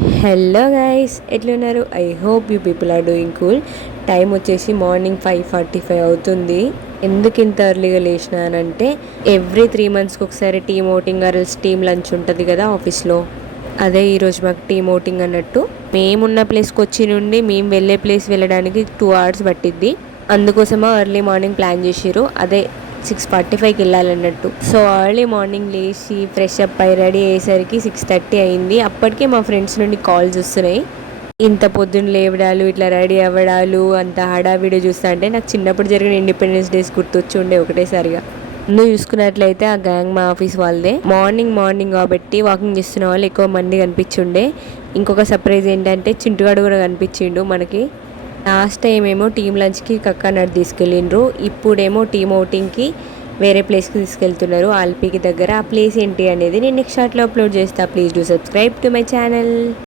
Hello guys, ఎట్లున్నారు? I hope you people are doing cool. Time వచ్చేసి morning 5:45 అవుతుంది. ఎందుకు ఇంత ఎర్లీగా లేచినానంటే ఎవ్రీ 3 monthsకి ఒకసారి టీమ్ ఓటింగ్ ఆర్ఎల్స్ టీమ్ లంచ్ ఉంటుంది కదా ఆఫీస్లో. అదే ఈరోజు మాకు టీమ్ ఓటింగ్ అన్నట్టు. మేమున్న ప్లేస్కి వచ్చి నుండి మేము వెళ్ళే ప్లేస్ వెళ్ళడానికి 2 hours పట్టిద్ది. అందుకోసమా ఎర్లీ మార్నింగ్ ప్లాన్ చేసిర్రు. అదే 6:45కి వెళ్ళాలన్నట్టు. సో ఎర్లీ మార్నింగ్ లేచి ఫ్రెష్ అప్ అయి రెడీ అయ్యేసరికి 6:30 అయింది. అప్పటికే మా ఫ్రెండ్స్ నుండి కాల్స్ వస్తున్నాయి. ఇంత పొద్దున్న లేవడాలు, ఇట్లా రెడీ అవ్వడాలు, అంత హడావిడి చూస్తా అంటే నాకు చిన్నప్పుడు జరిగిన ఇండిపెండెన్స్ డేస్ గుర్తొచ్చి ఉండే ఒకటేసారిగా. నువ్వు చూసుకున్నట్లయితే ఆ గ్యాంగ్ మా ఆఫీస్ వాళ్ళదే. మార్నింగ్ కాబట్టి వాకింగ్ చేస్తున్న వాళ్ళు ఎక్కువ మంది కనిపించుండే. ఇంకొక సర్ప్రైజ్ ఏంటంటే చింటుగాడు కూడా కనిపించిండు మనకి. లాస్ట్ టైం ఏమో టీమ్ లంచ్కి కక్కనట్ తీసుకెళ్ళిండ్రు. ఇప్పుడేమో టీమ్ అవుటింగ్కి వేరే ప్లేస్కి తీసుకెళ్తున్నారు, ఆల్పీకి దగ్గర. ఆ ప్లేస్ ఏంటి అనేది నేను నెక్స్ట్ షార్ట్లో అప్లోడ్ చేస్తా. Please do subscribe to my channel.